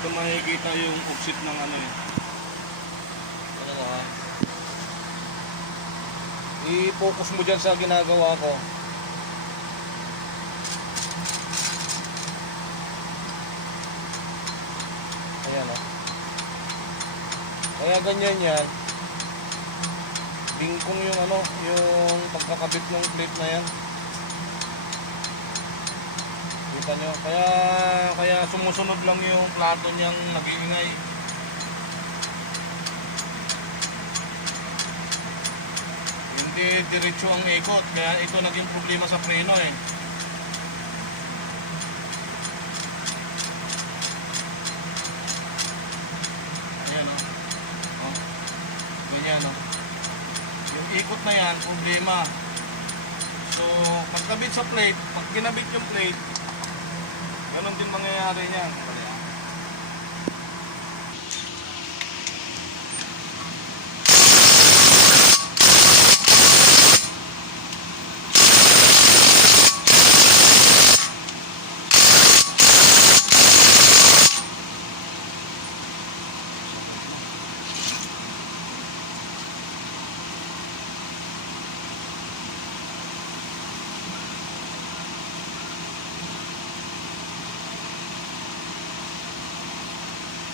dito makikita yung offset ng ano eh. Ano ko ha? I-focus mo dyan sa ginagawa ko. Ayan o. Kaya ganyan yan. Bingkong yung ano, yung pagkakabit ng plate na yan. Kita nyo? Kaya sumusunod lang yung plato niyang nag-iingay. Hindi diretso ang ikot, kaya ito naging problema sa preno eh. Ayan o. Oh. Ganyan o. Yung ikot na yan, problema. So, pagkabit sa plate, pag kinabit yung plate, ganon din mangyayari niyan.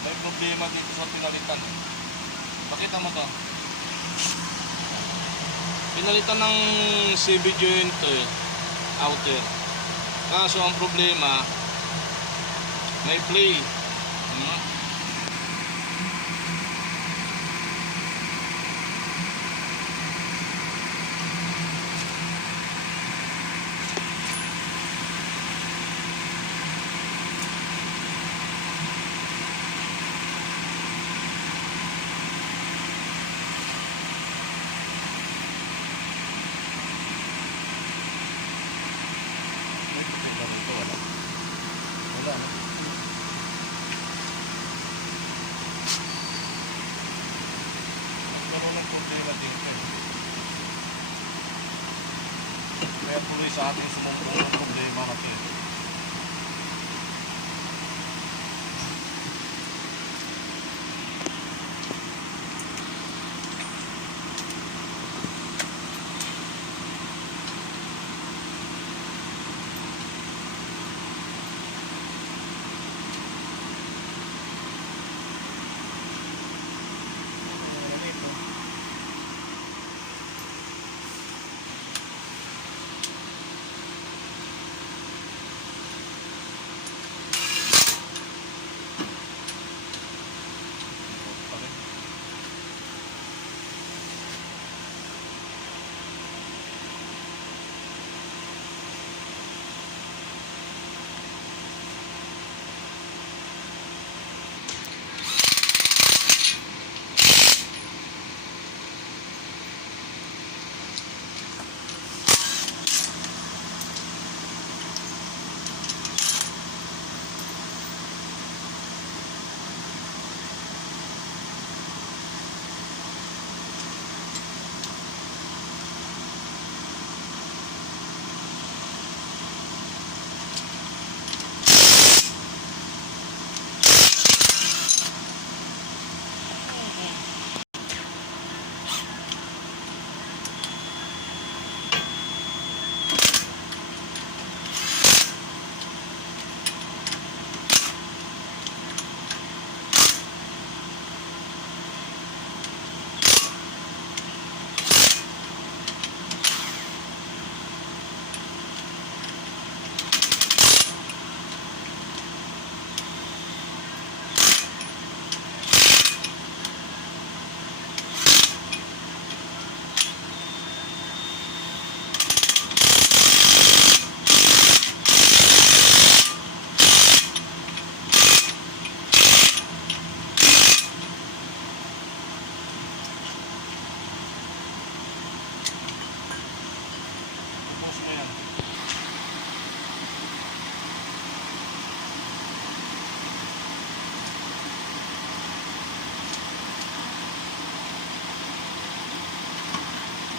May problema dito sa pinalitan. Pakita mo to. Pinalitan ng CV joint to eh, outer. Kaso ang problema, may play. Kaya tuloy sa ating sumusunod ng problema natin.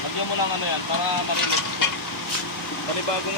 Lagyan mo lang ano yan para panibagong